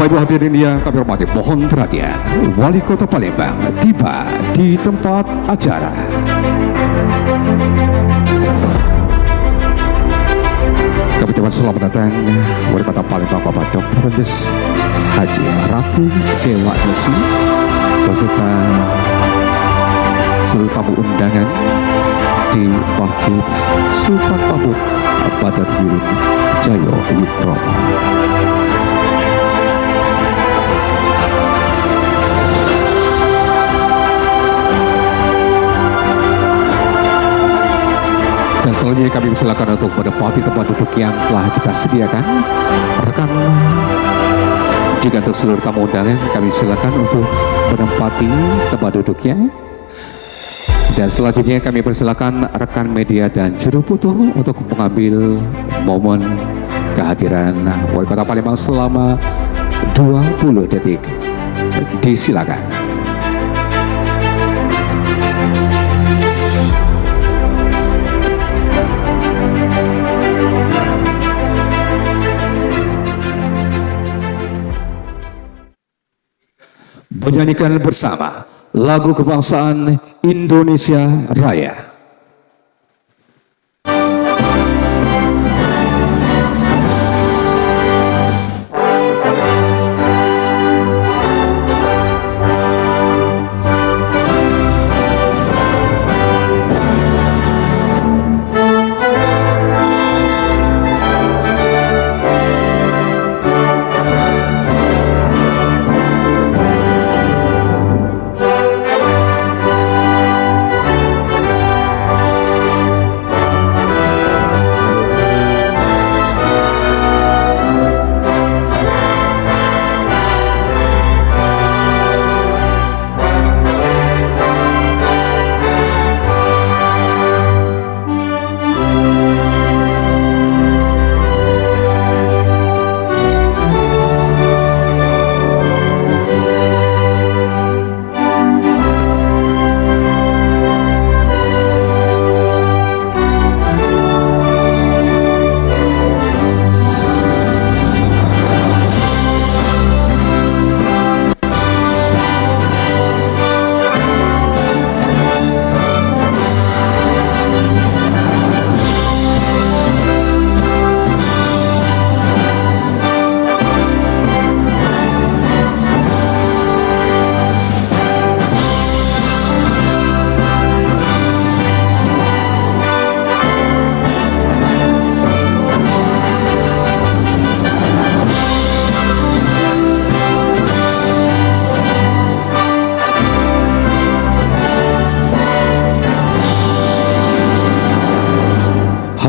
Bapak Ibu hadirin yang kami hormati, mohon perhatian. Wali Kota Palembang tiba di tempat acara. Kami ucapkan selamat datang Wali Kota Palembang Bapak Dr. Andes Haji Ratu Dewa Desi beserta seluruh tamu undangan di Masjid Sultan Mahmud Badarudin Jayo Wikromo. Dan selanjutnya kami silakan untuk menempati tempat duduk yang telah kita sediakan. Rekan, jika untuk seluruh tamu undangan kami silakan untuk menempati tempat duduknya. Dan selanjutnya kami persilakan rekan media dan juru foto untuk mengambil momen kehadiran Wali Kota Palembang selama 20 detik. Disilakan. Menyanyikan bersama lagu kebangsaan Indonesia Raya.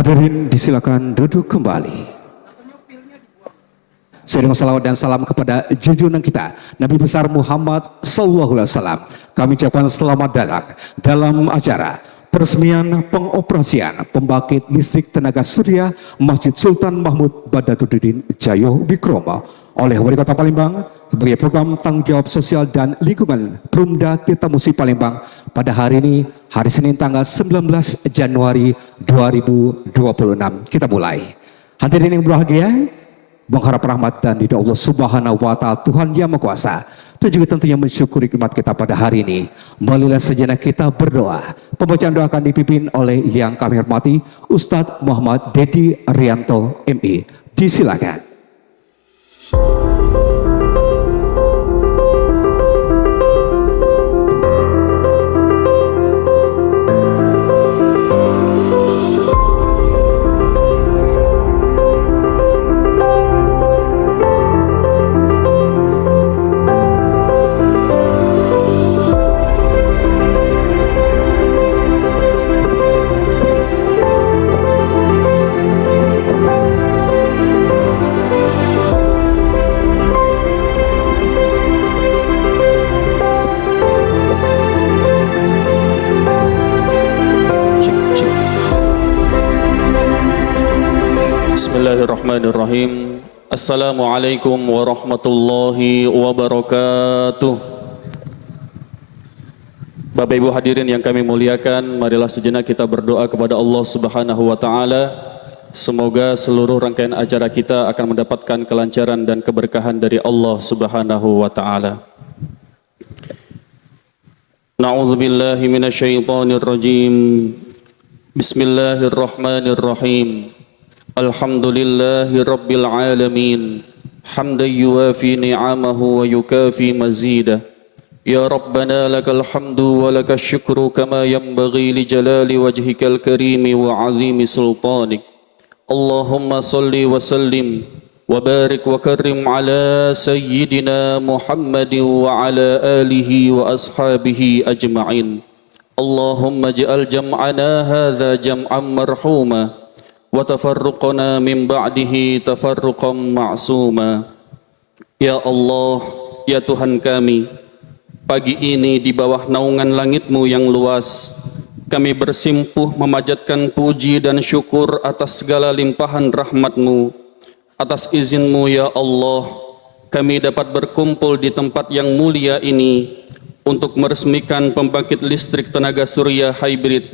Hadirin disilakan duduk kembali. Saya dengan salawat dan salam kepada junjungan kita Nabi besar Muhammad SAW. Kami ucapkan selamat datang dalam acara peresmian pengoperasian pembangkit listrik tenaga surya Masjid Sultan Mahmud Badarudin Jayo Wikromo oleh Wali Kota Palembang sebagai program tanggung jawab sosial dan lingkungan Perumda Tirtamusi Palembang pada hari ini, hari Senin tanggal 19 Januari 2026. Kita mulai. Hadirin yang berbahagia, mengharap rahmat dan ridha Allah Subhanahu wa Ta'ala, Tuhan Yang Maha Kuasa, dan juga tentunya mensyukuri nikmat kita pada hari ini. Marilah sejenak kita berdoa. Pembacaan doa akan dipimpin oleh yang kami hormati Ustadz Muhammad Dedi Arianto MI. Disilakan. Bismillahirrahmanirrahim. Assalamualaikum warahmatullahi wabarakatuh. Bapak Ibu hadirin yang kami muliakan, marilah sejenak kita berdoa kepada Allah Subhanahu wa Ta'ala Semoga seluruh rangkaian acara kita akan mendapatkan kelancaran dan keberkahan dari Allah Subhanahu wa taala. Na'udzubillahi minasyaitonir rajim. Bismillahirrahmanirrahim. Alhamdulillahi rabbil alamin. Hamdan yuwafi ni'amahu wa yukafi mazidah. Ya Rabbana lakal hamdu wa lakal syukru kama yanbaghi li jalali wajhikal karimi wa azimi sultanik. Allahumma salli wa sallim wa barik wa karrim ala sayyidina Muhammadin wa ala alihi wa ashabihi ajma'in. Allahumma ja'al jam'ana hadha jam'an marhuma wa tafarruqana min ba'dihi tafarruqan ma'suma. Ya Allah, ya Tuhan kami, pagi ini di bawah naungan langit-Mu yang luas, kami bersimpuh memanjatkan puji dan syukur atas segala limpahan rahmat-Mu. Atas izin-Mu ya Allah, kami dapat berkumpul di tempat yang mulia ini untuk meresmikan pembangkit listrik tenaga surya hybrid,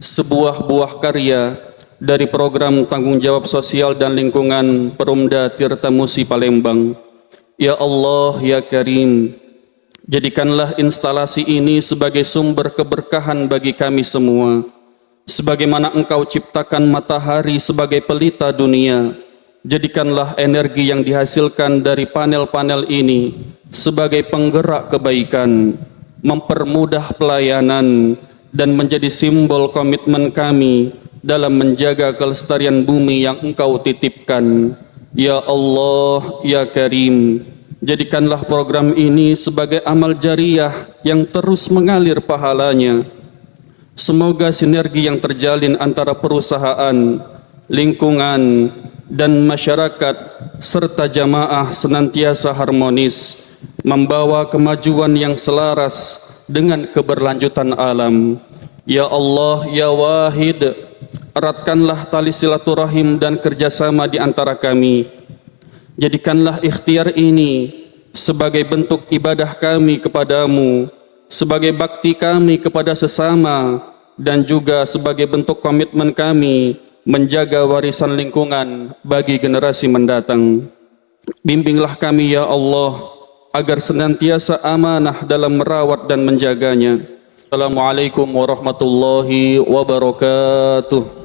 sebuah buah karya dari program tanggung jawab sosial dan lingkungan Perumda Tirtamusi Palembang. Ya Allah, ya Karim, jadikanlah instalasi ini sebagai sumber keberkahan bagi kami semua. Sebagaimana Engkau ciptakan matahari sebagai pelita dunia, jadikanlah energi yang dihasilkan dari panel-panel ini sebagai penggerak kebaikan, mempermudah pelayanan, dan menjadi simbol komitmen kami dalam menjaga kelestarian bumi yang Engkau titipkan. Ya Allah, ya Karim, jadikanlah program ini sebagai amal jariah yang terus mengalir pahalanya. Semoga sinergi yang terjalin antara perusahaan, lingkungan, dan masyarakat serta jamaah senantiasa harmonis, membawa kemajuan yang selaras dengan keberlanjutan alam. Ya Allah, ya Wahid, eratkanlah tali silaturahim dan kerjasama di antara kami. Jadikanlah ikhtiar ini sebagai bentuk ibadah kami kepadamu, sebagai bakti kami kepada sesama, dan juga sebagai bentuk komitmen kami menjaga warisan lingkungan bagi generasi mendatang. Bimbinglah kami ya Allah, agar senantiasa amanah dalam merawat dan menjaganya. Assalamualaikum warahmatullahi wabarakatuh.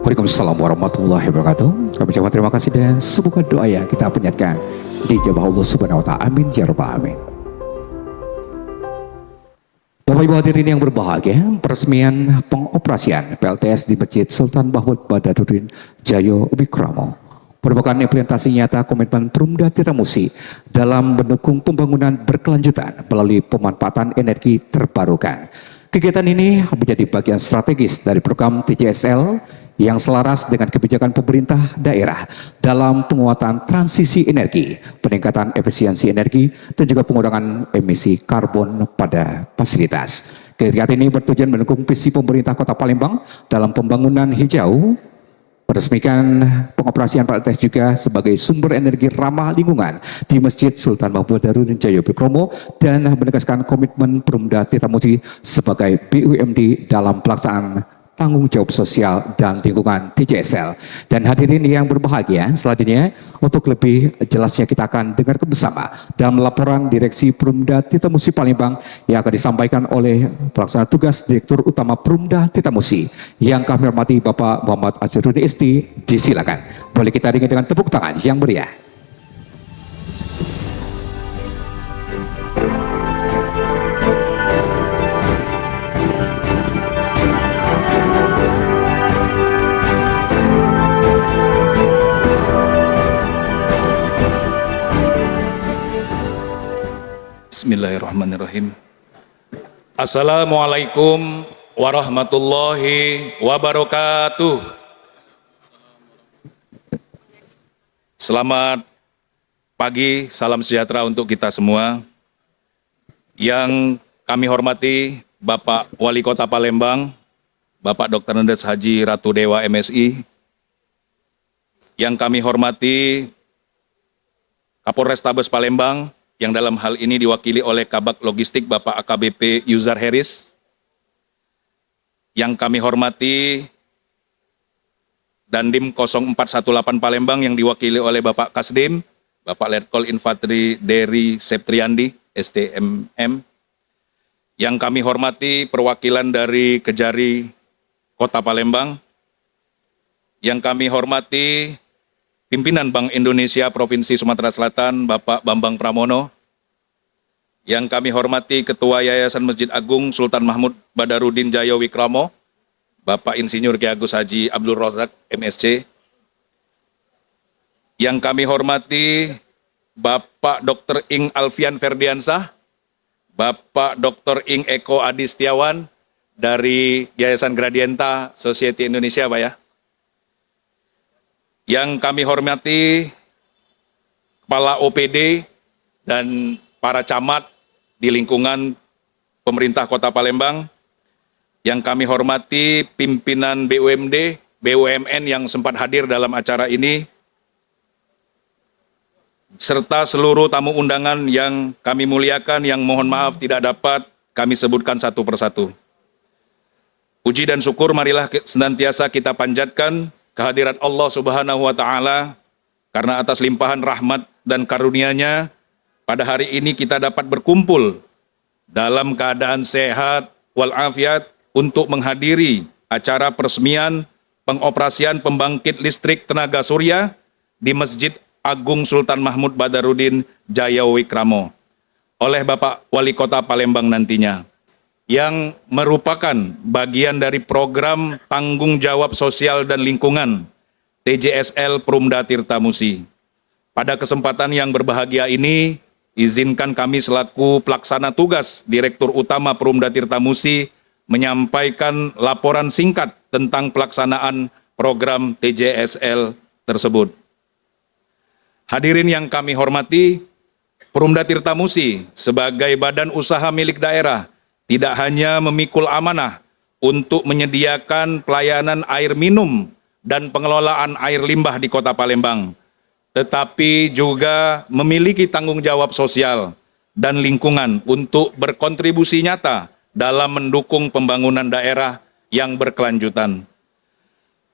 Waalaikumsalam warahmatullahi wabarakatuh. Kami ucapkan terima kasih dan semoga doa yang kita panjatkan dijabah Allah Subhanahu wa taala. Amin ya rabbal alamin. Bapak Ibu hadirin yang berbahagia, peresmian pengoperasian PLTS di Masjid Sultan Mahmud Badarudin Jayo Wikromo merupakan implementasi nyata komitmen Perumda Tirtamusi dalam mendukung pembangunan berkelanjutan melalui pemanfaatan energi terbarukan. Kegiatan ini menjadi bagian strategis dari program TJSL yang selaras dengan kebijakan pemerintah daerah dalam penguatan transisi energi, peningkatan efisiensi energi, dan juga pengurangan emisi karbon pada fasilitas. Kegiatan ini bertujuan mendukung visi pemerintah Kota Palembang dalam pembangunan hijau, meresmikan pengoperasian PLTS juga sebagai sumber energi ramah lingkungan di Masjid Sultan Mahmud Badarudin Jayo Wikromo, dan menegaskan komitmen Perumda Tirtamusi sebagai BUMD dalam pelaksanaan tanggung jawab sosial dan lingkungan TJSL. Dan hadirin yang berbahagia, selanjutnya untuk lebih jelasnya kita akan dengar bersama dalam laporan Direksi Perumda Tirtamusi Palembang yang akan disampaikan oleh pelaksana tugas Direktur Utama Perumda Tirtamusi yang kami hormati Bapak Muhammad Azharudin ST. Disilakan. Boleh kita ringi dengan tepuk tangan yang meriah. Bismillahirrahmanirrahim. Assalamualaikum warahmatullahi wabarakatuh. Selamat pagi, salam sejahtera untuk kita semua. Yang kami hormati Bapak Wali Kota Palembang, Bapak Dr. Andes Haji Ratu Dewa MSI. Yang kami hormati Kapolrestabes Palembang, yang dalam hal ini diwakili oleh Kabag Logistik Bapak AKBP Yuzar Harris. Yang kami hormati Dandim 0418 Palembang yang diwakili oleh Bapak Kasdim, Bapak Letkol Infanteri Dery Septriandi, STMM. Yang kami hormati perwakilan dari Kejari Kota Palembang. Yang kami hormati pimpinan Bank Indonesia Provinsi Sumatera Selatan, Bapak Bambang Pramono. Yang kami hormati Ketua Yayasan Masjid Agung Sultan Mahmud Badarudin Jaya Wikramo, Bapak Insinyur Ki Agus Haji Abdul Razak, MSc. Yang kami hormati Bapak Dr. Ing Alfian Ferdiansah, Bapak Dr. Ing Eko Adi Setiawan dari Yayasan Gradienta Society Indonesia, Pak ya. Yang kami hormati Kepala OPD dan para camat di lingkungan pemerintah Kota Palembang. Yang kami hormati pimpinan BUMD, BUMN yang sempat hadir dalam acara ini, serta seluruh tamu undangan yang kami muliakan, yang mohon maaf tidak dapat kami sebutkan satu persatu. Puji dan syukur marilah senantiasa kita panjatkan kehadirat Allah Subhanahu wa Ta'ala, karena atas limpahan rahmat dan karunia-Nya pada hari ini kita dapat berkumpul dalam keadaan sehat walafiat untuk menghadiri acara peresmian pengoperasian pembangkit listrik tenaga surya di Masjid Agung Sultan Mahmud Badarudin Jaya Wikramo oleh Bapak Wali Kota Palembang nantinya, yang merupakan bagian dari program tanggung jawab sosial dan lingkungan TJSL Perumda Tirta Musi. Pada kesempatan yang berbahagia ini, izinkan kami selaku pelaksana tugas Direktur Utama Perumda Tirta Musi menyampaikan laporan singkat tentang pelaksanaan program TJSL tersebut. Hadirin yang kami hormati, Perumda Tirta Musi sebagai badan usaha milik daerah tidak hanya memikul amanah untuk menyediakan pelayanan air minum dan pengelolaan air limbah di Kota Palembang, tetapi juga memiliki tanggung jawab sosial dan lingkungan untuk berkontribusi nyata dalam mendukung pembangunan daerah yang berkelanjutan.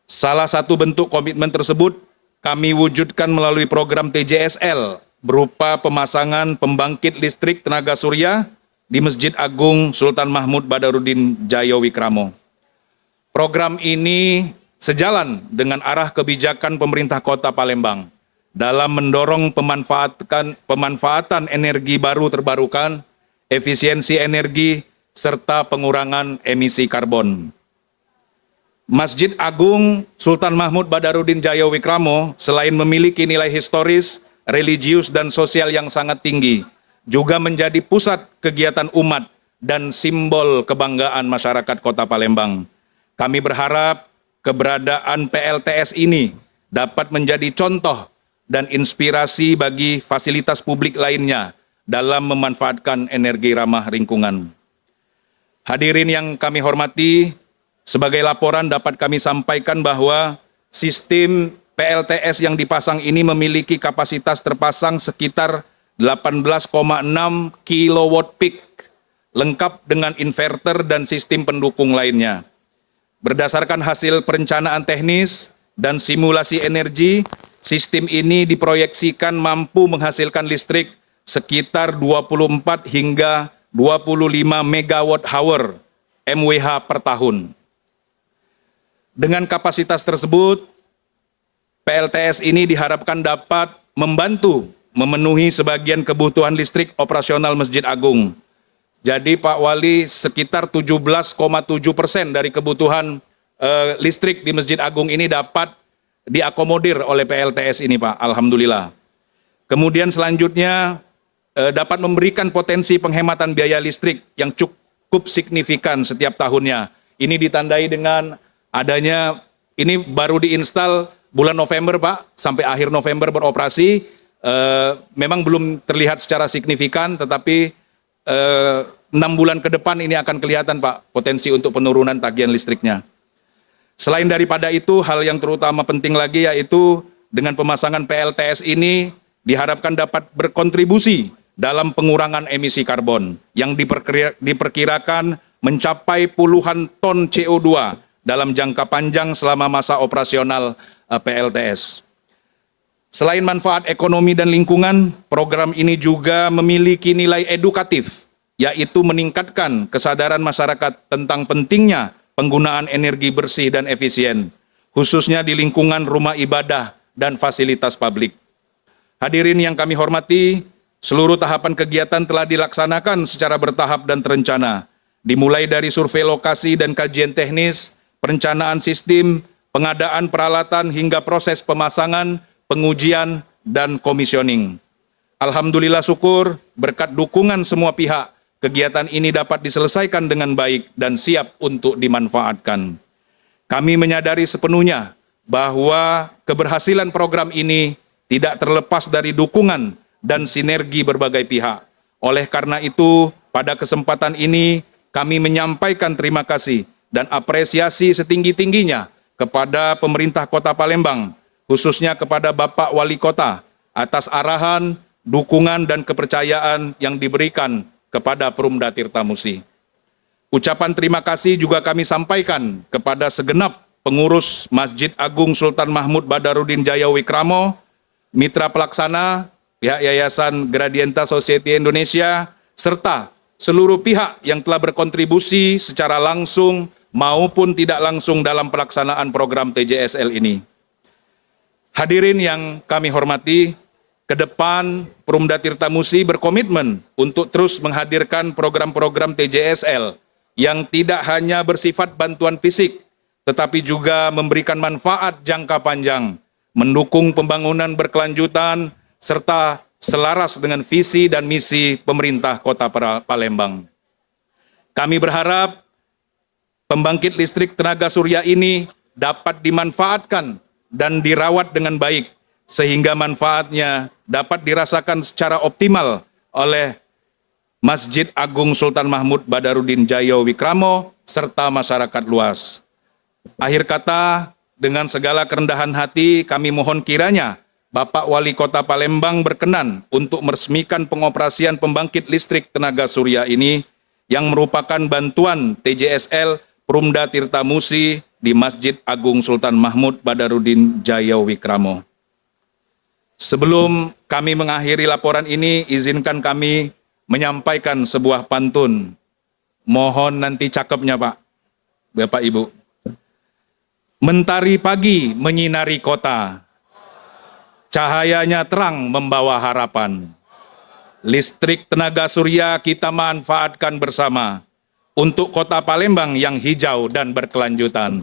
Salah satu bentuk komitmen tersebut kami wujudkan melalui program TJSL berupa pemasangan pembangkit listrik tenaga surya di Masjid Agung Sultan Mahmud Badarudin Jaya Wikramo. Program ini sejalan dengan arah kebijakan pemerintah Kota Palembang dalam mendorong pemanfaatan energi baru terbarukan, efisiensi energi, serta pengurangan emisi karbon. Masjid Agung Sultan Mahmud Badarudin Jaya Wikramo selain memiliki nilai historis, religius, dan sosial yang sangat tinggi, juga menjadi pusat kegiatan umat dan simbol kebanggaan masyarakat Kota Palembang. Kami berharap keberadaan PLTS ini dapat menjadi contoh dan inspirasi bagi fasilitas publik lainnya dalam memanfaatkan energi ramah lingkungan. Hadirin yang kami hormati, sebagai laporan dapat kami sampaikan bahwa sistem PLTS yang dipasang ini memiliki kapasitas terpasang sekitar 18,6 kW peak, lengkap dengan inverter dan sistem pendukung lainnya. Berdasarkan hasil perencanaan teknis dan simulasi energi, sistem ini diproyeksikan mampu menghasilkan listrik sekitar 24 hingga 25 MWh MWH per tahun. Dengan kapasitas tersebut, PLTS ini diharapkan dapat membantu memenuhi sebagian kebutuhan listrik operasional Masjid Agung. Jadi Pak Wali, sekitar 17,7% dari kebutuhan listrik di Masjid Agung ini dapat diakomodir oleh PLTS ini, Pak. Alhamdulillah. Kemudian selanjutnya dapat memberikan potensi penghematan biaya listrik yang cukup signifikan setiap tahunnya. Ini ditandai dengan adanya, ini baru diinstal bulan November, Pak, sampai akhir November beroperasi. Memang belum terlihat secara signifikan, tetapi 6 bulan ke depan ini akan kelihatan, Pak, potensi untuk penurunan tagihan listriknya. Selain daripada itu, hal yang terutama penting lagi yaitu dengan pemasangan PLTS ini diharapkan dapat berkontribusi dalam pengurangan emisi karbon yang diperkirakan mencapai puluhan ton CO2 dalam jangka panjang selama masa operasional PLTS. Selain manfaat ekonomi dan lingkungan, program ini juga memiliki nilai edukatif, yaitu meningkatkan kesadaran masyarakat tentang pentingnya penggunaan energi bersih dan efisien, khususnya di lingkungan rumah ibadah dan fasilitas publik. Hadirin yang kami hormati, seluruh tahapan kegiatan telah dilaksanakan secara bertahap dan terencana, dimulai dari survei lokasi dan kajian teknis, perencanaan sistem, pengadaan peralatan hingga proses pemasangan, pengujian, dan komisioning. Alhamdulillah syukur, berkat dukungan semua pihak, kegiatan ini dapat diselesaikan dengan baik dan siap untuk dimanfaatkan. Kami menyadari sepenuhnya bahwa keberhasilan program ini tidak terlepas dari dukungan dan sinergi berbagai pihak. Oleh karena itu, pada kesempatan ini, kami menyampaikan terima kasih dan apresiasi setinggi-tingginya kepada pemerintah Kota Palembang, khususnya kepada Bapak Wali Kota, atas arahan, dukungan, dan kepercayaan yang diberikan kepada Perumda Tirta Musi. Ucapan terima kasih juga kami sampaikan kepada segenap pengurus Masjid Agung Sultan Mahmud Badarudin Jaya Wikramo, mitra pelaksana, pihak Yayasan Gradienta Society Indonesia, serta seluruh pihak yang telah berkontribusi secara langsung maupun tidak langsung dalam pelaksanaan program TJSL ini. Hadirin yang kami hormati, ke depan Perumda Tirta Musi berkomitmen untuk terus menghadirkan program-program TJSL yang tidak hanya bersifat bantuan fisik, tetapi juga memberikan manfaat jangka panjang, mendukung pembangunan berkelanjutan, serta selaras dengan visi dan misi pemerintah Kota Palembang. Kami berharap pembangkit listrik tenaga surya ini dapat dimanfaatkan dan dirawat dengan baik, sehingga manfaatnya dapat dirasakan secara optimal oleh Masjid Agung Sultan Mahmud Badarudin Jaya Wikramo, serta masyarakat luas. Akhir kata, dengan segala kerendahan hati, kami mohon kiranya Bapak Wali Kota Palembang berkenan untuk meresmikan pengoperasian pembangkit listrik tenaga surya ini yang merupakan bantuan TJSL Perumda Tirta Musi di Masjid Agung Sultan Mahmud Badarudin Jaya Wikramo. Sebelum kami mengakhiri laporan ini, izinkan kami menyampaikan sebuah pantun. Mohon nanti cakepnya Pak, Bapak Ibu. Mentari pagi menyinari kota, cahayanya terang membawa harapan. Listrik tenaga surya kita manfaatkan bersama untuk Kota Palembang yang hijau dan berkelanjutan.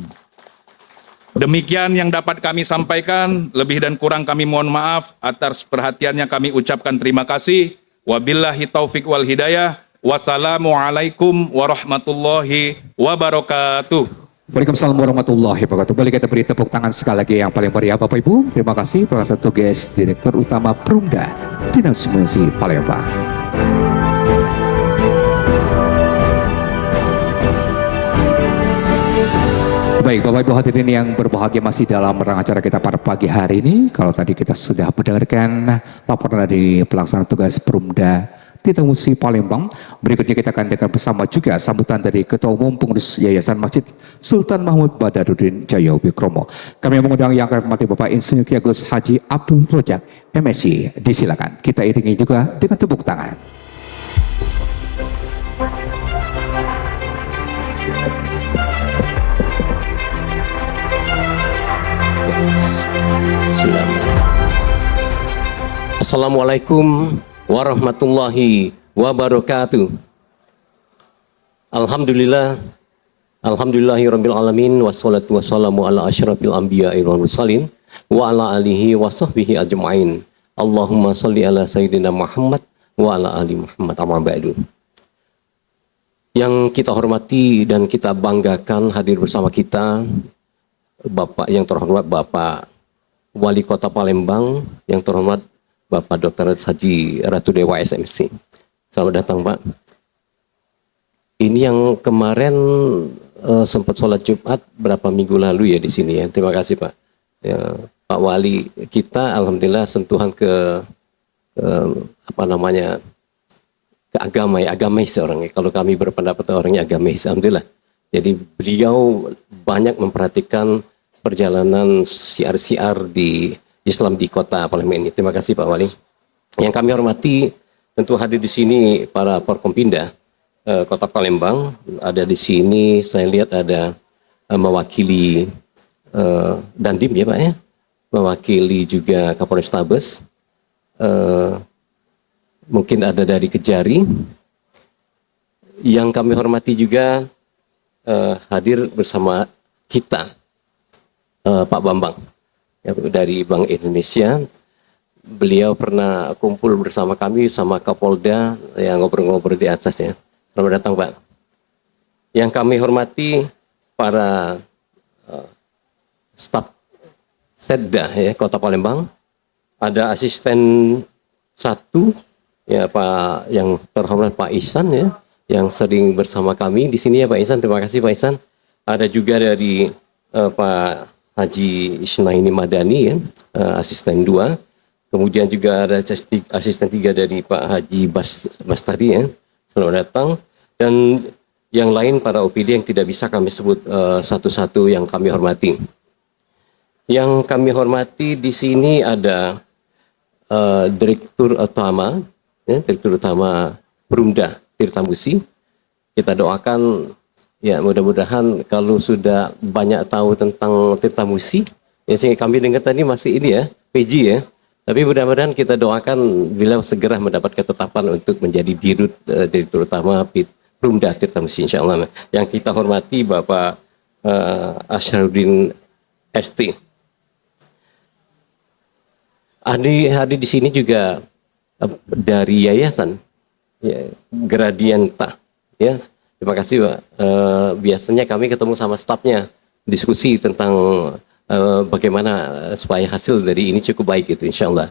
Demikian yang dapat kami sampaikan, lebih dan kurang kami mohon maaf. Atas perhatiannya kami ucapkan terima kasih. Wabillahi taufik wal hidayah. Wassalamualaikum warahmatullahi wabarakatuh. Waalaikumsalam warahmatullahi wabarakatuh. Boleh kita beri tepuk tangan sekali lagi yang paling meriah Bapak Ibu. Terima kasih Pak Tugas Direktur Utama Perumda Dinas Musi Palembang. Baik Bapak Ibu hadirin yang berbahagia, masih dalam rangka acara kita pada pagi hari ini. Kalau tadi kita sudah mendengarkan laporan dari pelaksana tugas Perumda Tirta Musi Palembang, berikutnya kita akan dengar bersama juga sambutan dari Ketua Umum Pengurus Yayasan Masjid Sultan Mahmud Badarudin Jaya Wikramo. Kami mengundang yang akan hormati Bapak Insinyur Ki Agus Haji Abdul Rojak, MSc. Disilakan kita iringi juga dengan tepuk tangan. Assalamualaikum warahmatullahi wabarakatuh. Alhamdulillahirabbil alamin, wassalatu wassalamu ala asyrafil anbiya'i wal mursalin wa ala alihi wa sahbihi ajmain. Allahumma shalli ala sayyidina Muhammad wa ala ali Muhammad, amma ba'du. Yang kita hormati dan kita banggakan, hadir bersama kita Bapak yang terhormat Bapak Wali Kota Palembang, yang terhormat Bapak Dr. Haji Ratu Dewa SMC. Selamat datang Pak. Ini yang kemarin sempat sholat Jumat berapa minggu lalu ya di sini ya. Terima kasih Pak. Ya, Pak Wali kita alhamdulillah sentuhan ke agama ya, agamais orangnya. Kalau kami berpendapat orangnya agamais, alhamdulillah. Jadi beliau banyak memperhatikan perjalanan siar-siar di Islam di kota Palembang ini. Terima kasih Pak Wali. Yang kami hormati tentu hadir di sini para Forkompinda Kota Palembang. Ada di sini saya lihat ada mewakili Dandim ya Pak ya, mewakili juga Kapolres Tabes, mungkin ada dari Kejari. Yang kami hormati juga hadir bersama kita Pak Bambang ya, dari Bank Indonesia. Beliau pernah kumpul bersama kami sama Kapolda yang ngobrol-ngobrol di atas ya. Selamat datang Pak. Yang kami hormati para staf Setda ya Kota Palembang. Ada asisten 1 ya Pak yang terhormat Pak Ihsan ya, yang sering bersama kami di sini ya Pak Ihsan. Terima kasih Pak Ihsan. Ada juga dari Pak Haji Isnaini Madani ya, asisten 2. Kemudian juga ada asisten 3 dari Pak Haji Bastari ya. Selamat datang. Dan yang lain para OPD yang tidak bisa kami sebut satu-satu yang kami hormati. Yang kami hormati di sini ada Direktur Utama Perumda Tirtamusi. Kita doakan ya mudah-mudahan kalau sudah banyak tahu tentang Tirtamusi, ya sehingga kami dengar tadi masih ini ya, PJ ya. Tapi mudah-mudahan kita doakan bila segera mendapat ketetapan untuk menjadi Dirut Direktur Utama Perumda Tirtamusi insyaallah. Yang kita hormati Bapak Asharuddin ST. Hadir di sini juga dari yayasan ya, Gradienta ya. Terima kasih Pak. Biasanya kami ketemu sama stafnya diskusi tentang bagaimana supaya hasil dari ini cukup baik itu insyaallah.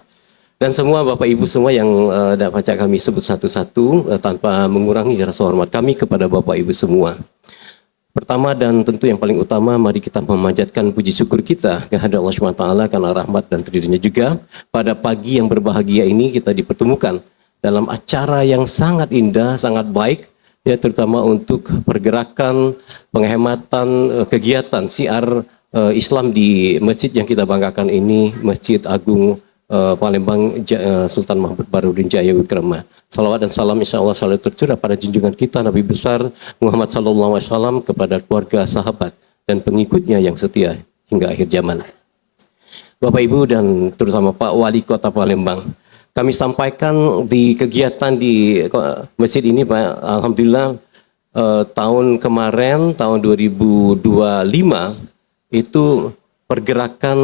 Dan semua Bapak Ibu semua yang dapat kami sebut satu-satu tanpa mengurangi rasa hormat kami kepada Bapak Ibu semua. Pertama dan tentu yang paling utama, mari kita memanjatkan puji syukur kita kehadirat Allah SWT karena rahmat dan ridhonya juga. Pada pagi yang berbahagia ini kita dipertemukan dalam acara yang sangat indah, sangat baik, ya terutama untuk pergerakan, penghematan, kegiatan siar Islam di masjid yang kita banggakan ini, Masjid Agung Palembang Sultan Mahmud Baharudin Jaya Wikrama. Salawat dan salam insya Allah selalu tercurah pada junjungan kita Nabi besar Muhammad SAW kepada keluarga, sahabat dan pengikutnya yang setia hingga akhir zaman. Bapak Ibu dan terutama Pak Wali Kota Palembang, kami sampaikan di kegiatan di masjid ini Pak, alhamdulillah tahun kemarin tahun 2025 itu pergerakan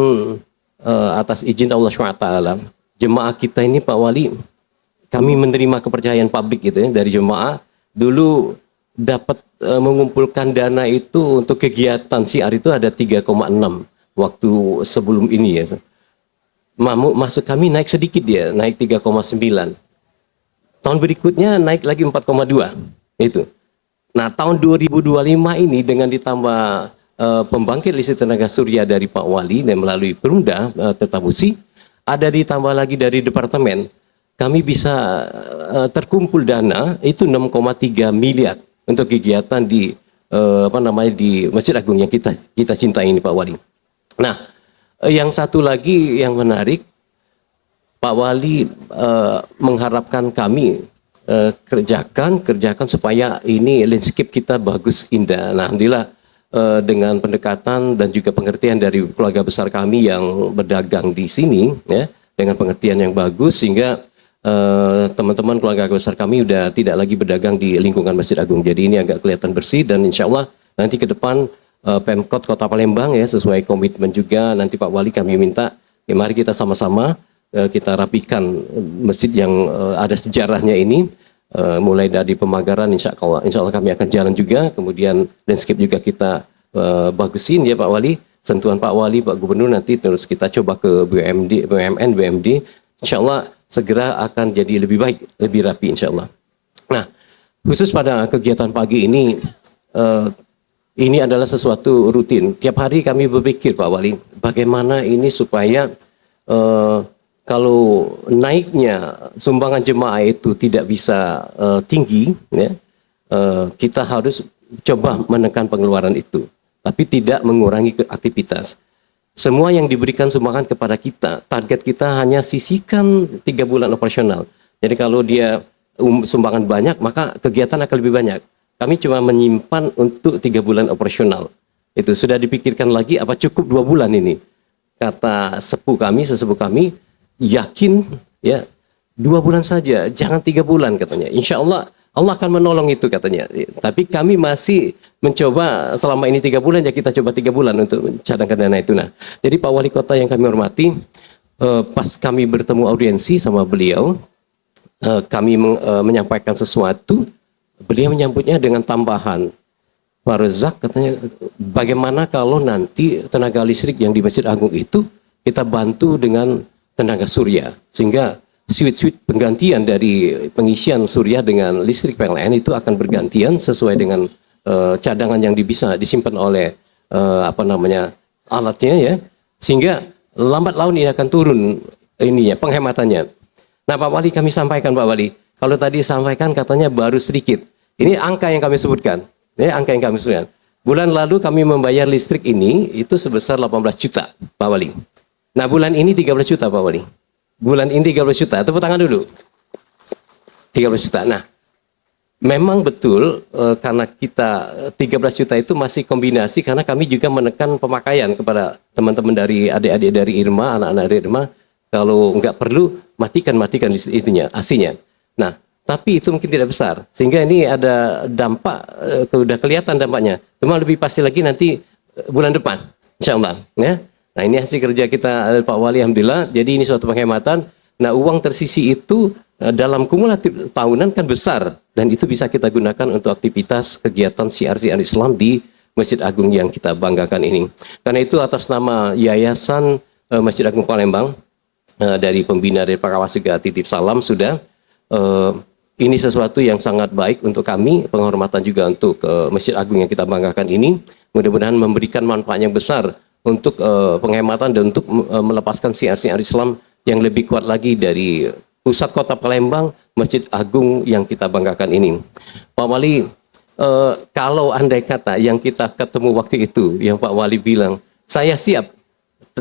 atas izin Allah SWT, jemaah kita ini Pak Wali, kami menerima kepercayaan publik gitu ya dari jemaah. Dulu dapat mengumpulkan dana itu untuk kegiatan siar itu ada 3,6 waktu sebelum ini ya. Masuk kami naik sedikit dia, naik 3,9. Tahun berikutnya naik lagi 4,2 itu. Nah tahun 2025 ini dengan ditambah pembangkit listrik tenaga surya dari Pak Wali dan melalui Perumda Tirtamusi, ada ditambah lagi dari departemen, kami bisa terkumpul dana itu 6,3 miliar untuk kegiatan di di Masjid Agung yang kita cintai ini Pak Wali. Nah, yang satu lagi yang menarik, Pak Wali mengharapkan kami kerjakan supaya ini landscape kita bagus, indah. Nah, alhamdulillah dengan pendekatan dan juga pengertian dari keluarga besar kami yang berdagang di sini ya, dengan pengertian yang bagus sehingga teman-teman keluarga besar kami udah tidak lagi berdagang di lingkungan Masjid Agung. Jadi ini agak kelihatan bersih dan insya Allah nanti ke depan Pemkot Kota Palembang ya sesuai komitmen juga nanti Pak Wali kami minta ya, mari kita sama-sama kita rapikan masjid yang ada sejarahnya ini. Mulai dari pemagaran insya Allah kami akan jalan juga, kemudian landscape juga kita bagusin ya Pak Wali, sentuhan Pak Wali, Pak Gubernur nanti terus kita coba ke BUMD, insya Allah segera akan jadi lebih baik, lebih rapi insya Allah. Nah khusus pada kegiatan pagi ini adalah sesuatu rutin, tiap hari kami berpikir Pak Wali, bagaimana ini supaya kalau naiknya sumbangan jemaah itu tidak bisa tinggi, ya, kita harus coba menekan pengeluaran itu, tapi tidak mengurangi aktivitas. Semua yang diberikan sumbangan kepada kita, target kita hanya sisihkan 3 bulan operasional. Jadi kalau dia sumbangan banyak, maka kegiatan akan lebih banyak. Kami cuma menyimpan untuk 3 bulan operasional. Itu sudah dipikirkan lagi apa cukup 2 bulan ini. Kata sesepuh kami, yakin ya 2 bulan saja, jangan 3 bulan katanya. Insya Allah Allah akan menolong itu katanya. Tapi kami masih mencoba selama ini 3 bulan, ya kita coba 3 bulan untuk cadangkan dana itu. Nah, jadi Pak Wali Kota yang kami hormati, pas kami bertemu audiensi sama beliau, kami menyampaikan sesuatu, beliau menyambutnya dengan tambahan. Pak Razak katanya, bagaimana kalau nanti tenaga listrik yang di Masjid Agung itu kita bantu dengan tenaga surya, sehingga switch penggantian dari pengisian surya dengan listrik PLN itu akan bergantian sesuai dengan cadangan yang bisa disimpan oleh alatnya ya, sehingga lambat laun ini akan turun penghematannya. Nah Pak Wali, kami sampaikan Pak Wali, kalau tadi sampaikan katanya baru sedikit, ini angka yang kami sebutkan, bulan lalu kami membayar listrik ini itu sebesar 18 juta Pak Wali. Nah bulan ini 13 juta Pak Wali. Bulan ini 13 juta, tepuk tangan dulu. 13 juta. Nah, memang betul karena kita 13 juta itu masih kombinasi, karena kami juga menekan pemakaian kepada teman-teman dari adik-adik dari Irma, anak-anak dari Irma. Kalau nggak perlu, matikan itunya, AC-nya. Nah, tapi itu mungkin tidak besar. Sehingga ini ada dampak, sudah kelihatan dampaknya. Cuma lebih pasti lagi nanti bulan depan, insya Allah. Ya. Nah ini hasil kerja kita Pak Wali, alhamdulillah. Jadi ini suatu penghematan. Nah uang tersisi itu dalam kumulatif tahunan kan besar, dan itu bisa kita gunakan untuk aktivitas kegiatan siar-siar Islam di Masjid Agung yang kita banggakan ini. Karena itu atas nama Yayasan Masjid Agung Palembang, dari pembina dari Pak Kawas juga titip salam sudah. Ini sesuatu yang sangat baik untuk kami, penghormatan juga untuk Masjid Agung yang kita banggakan ini. Mudah-mudahan memberikan manfaat yang besar untuk penghematan dan untuk melepaskan siar-siar Islam yang lebih kuat lagi dari pusat kota Palembang, Masjid Agung yang kita banggakan ini. Pak Wali, kalau andai kata yang kita ketemu waktu itu, yang Pak Wali bilang, saya siap,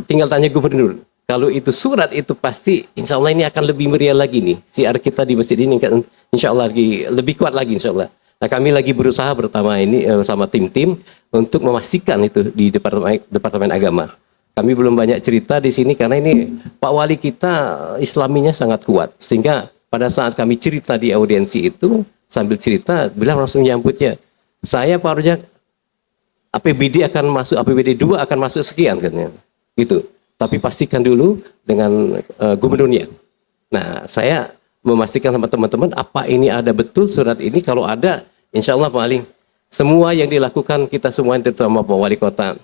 tinggal tanya gubernur. Kalau itu surat itu pasti, insya Allah ini akan lebih meriah lagi nih. Siar kita di masjid ini kan insya Allah lebih kuat lagi insya Allah. Nah kami lagi berusaha bersama tim-tim untuk memastikan itu di Departemen Agama. Kami belum banyak cerita di sini karena ini Pak Wali kita Islaminya sangat kuat. Sehingga pada saat kami cerita di audiensi itu, sambil cerita, beliau langsung menyambutnya. Saya Pak Rojak, APBD akan masuk, APBD 2 akan masuk sekian katanya. Gitu. Tapi pastikan dulu dengan gubernurnya. Nah saya memastikan sama teman-teman apa ini ada betul surat ini. Kalau ada, insya Allah Pak Wali, semua yang dilakukan kita semua, terutama Pak Wali Kota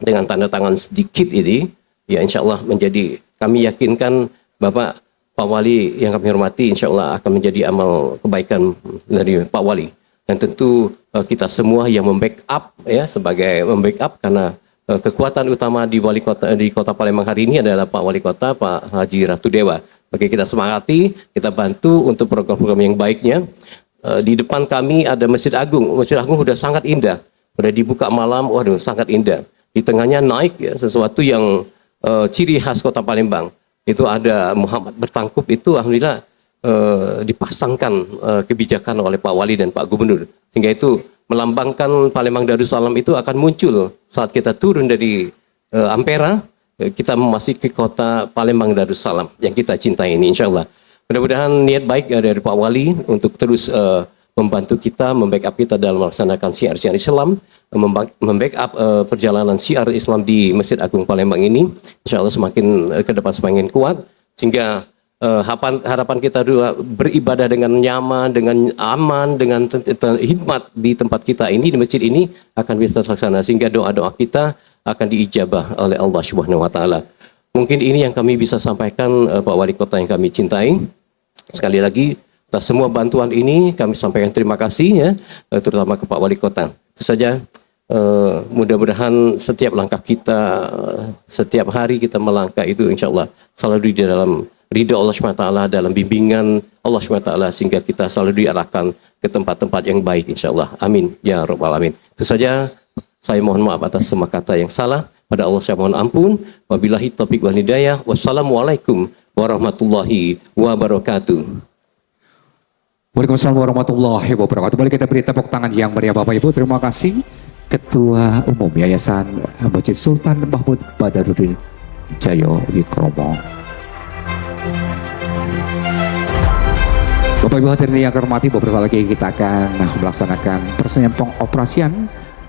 dengan tanda tangan sedikit ini, ya insya Allah menjadi, kami yakinkan Bapak Pak Wali yang kami hormati, insya Allah akan menjadi amal kebaikan dari Pak Wali. Dan tentu kita semua yang membackup ya, sebagai membackup, karena kekuatan utama di Kota Palembang hari ini adalah Pak Wali Kota, Pak Haji Ratu Dewa. Oke, kita semangati, kita bantu untuk program-program yang baiknya. Di depan kami ada Masjid Agung. Masjid Agung sudah sangat indah. Sudah dibuka malam, waduh sangat indah. Di tengahnya naik ya, sesuatu yang ciri khas Kota Palembang. Itu ada Muhammad bertangkup, itu alhamdulillah dipasangkan kebijakan oleh Pak Wali dan Pak Gubernur. Sehingga itu melambangkan Palembang Darussalam itu akan muncul saat kita turun dari Ampera. Kita memasuki kota Palembang Darussalam yang kita cintai ini, insya Allah. Mudah-mudahan niat baik dari Pak Wali untuk terus membantu kita, membackup kita dalam melaksanakan siar-siar Islam, membackup perjalanan siar Islam di Masjid Agung Palembang ini, insya Allah semakin ke depan semakin kuat, sehingga harapan kita beribadah dengan nyaman, dengan aman, dengan hikmat di tempat kita ini, di masjid ini akan bisa terlaksana, sehingga doa-doa kita akan diijabah oleh Allah Subhanahu wa taala. Mungkin ini yang kami bisa sampaikan Pak Wali Kota yang kami cintai. Sekali lagi, atas semua bantuan ini kami sampaikan terima kasih ya, terutama ke Pak Wali Kota. Itu saja, mudah-mudahan setiap langkah kita, setiap hari kita melangkah itu insya Allah selalu di dalam ridha Allah SWT, dalam bimbingan Allah SWT, sehingga kita selalu diarahkan ke tempat-tempat yang baik insyaAllah. Amin ya rabbal alamin. Itu saja, saya mohon maaf atas semua kata yang salah. Pada Allah saya mohon ampun. Wabillahi taufiq wal hidayah. Wassalamualaikum warahmatullahi wabarakatuh. Waalaikumsalam warahmatullahi wabarakatuh. Boleh kita beri tepuk tangan yang meriah Bapak Ibu. Terima kasih Ketua Umum Yayasan Masjid Sultan Mahmud Badarudin Jayo Wikromo. Bapak Ibu hadirin yang hormati, beberapa lagi kita akan melaksanakan peresmian pengoperasian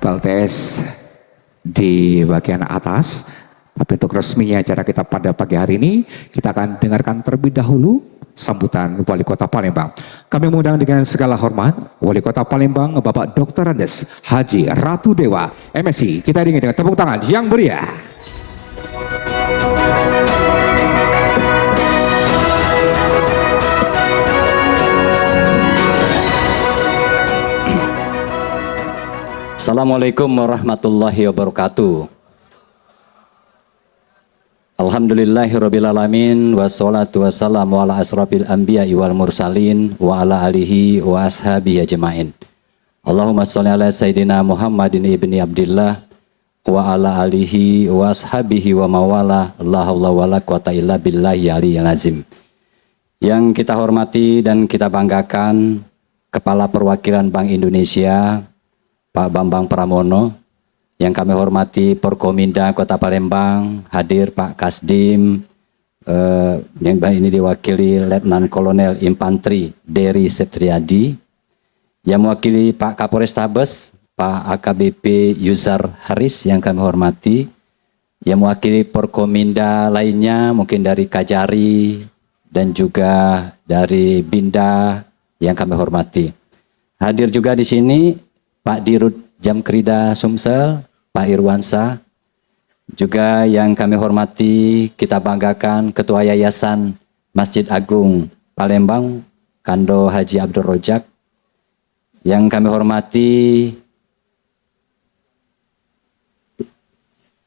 PLTS di bagian atas. Tapi untuk resminya acara kita pada pagi hari ini, kita akan dengarkan terlebih dahulu sambutan Wali Kota Palembang. Kami mengundang dengan segala hormat Wali Kota Palembang Bapak Dr. Andes Haji Ratu Dewa MSI. Kita iringi dengan tepuk tangan yang meriah. Assalamualaikum warahmatullahi wabarakatuh. Alhamdulillahirrabbilalamin. Wassalatu wassalamu ala asrafil anbiya wal mursalin wa ala alihi wa ashabihi ajma'in. Allahumma sholli ala Sayyidina Muhammadin ibni Abdillah wa ala alihi wa ashabihi wa mawala. La haula wa la quwata illa billahi aliyyil azim. Yang kita hormati dan kita banggakan Kepala Perwakilan Bank Indonesia Pak Bambang Pramono, yang kami hormati Porkominda Kota Palembang, hadir Pak Kasdim, yang ini diwakili Letnan Kolonel Infantri Dery Septriadi, yang mewakili Pak Kapolres Tabes, Pak AKBP Yuzar Haris yang kami hormati, yang mewakili Porkominda lainnya mungkin dari Kajari dan juga dari Binda yang kami hormati. Hadir juga di sini Pak Dirut Jamkrida Sumsel, Pak Irwansa, juga yang kami hormati, kita banggakan Ketua Yayasan Masjid Agung Palembang, Kando Haji Abdul Rojak, yang kami hormati,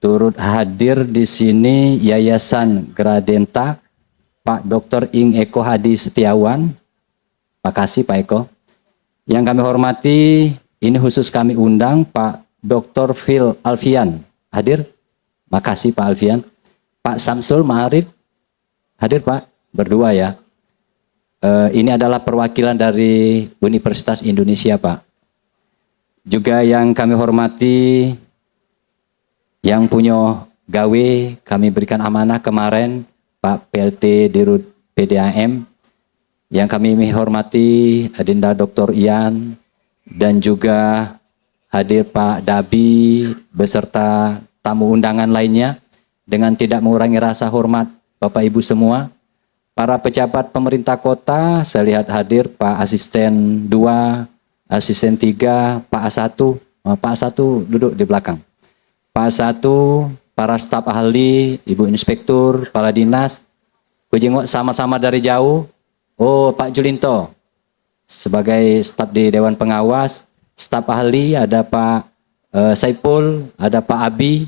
turut hadir di sini Yayasan Gradenta, Pak Dr. Ing Eko Hadi Setiawan, makasih Pak Eko. Yang kami hormati, ini khusus kami undang Pak Dr. Phil Alfian, hadir? Makasih Pak Alfian. Pak Samsul Ma'arif, hadir Pak? Berdua ya. Ini adalah perwakilan dari Universitas Indonesia Pak. Juga yang kami hormati, yang punya gawe kami berikan amanah kemarin, Pak PLT Dirut PDAM. Yang kami hormati Adinda Dr. Ian, dan juga hadir Pak Dabi beserta tamu undangan lainnya. Dengan tidak mengurangi rasa hormat Bapak Ibu semua, para pejabat pemerintah kota, saya lihat hadir Pak Asisten 2, Asisten 3, Pak A1, Pak A1 duduk di belakang. Pak A1, para staf ahli, Ibu Inspektur, para dinas, kujengok sama-sama dari jauh. Oh Pak Julinto, sebagai staf di Dewan Pengawas, staf ahli ada Pak Saipul, ada Pak Abi,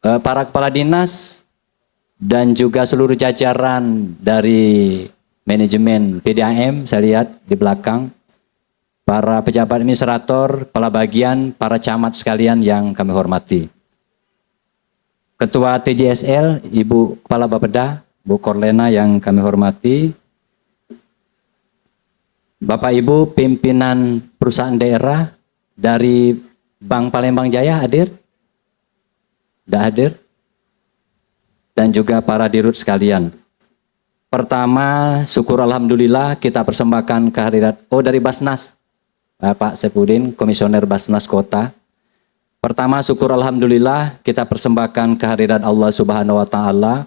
para kepala dinas, dan juga seluruh jajaran dari manajemen PDAM, saya lihat di belakang, para pejabat administrator, kepala bagian, para camat sekalian yang kami hormati. Ketua TJSL, Ibu Kepala Bapeda, Bu Korlena yang kami hormati, Bapak Ibu pimpinan perusahaan daerah dari Bank Palembang Jaya hadir? Tidak hadir? Dan juga para dirut sekalian. Pertama, syukur alhamdulillah kita persembahkan kehadiran dari Basnas, Pak Sepudin, Komisioner Basnas Kota. Pertama, syukur alhamdulillah kita persembahkan kehadiran Allah Subhanahu wa taala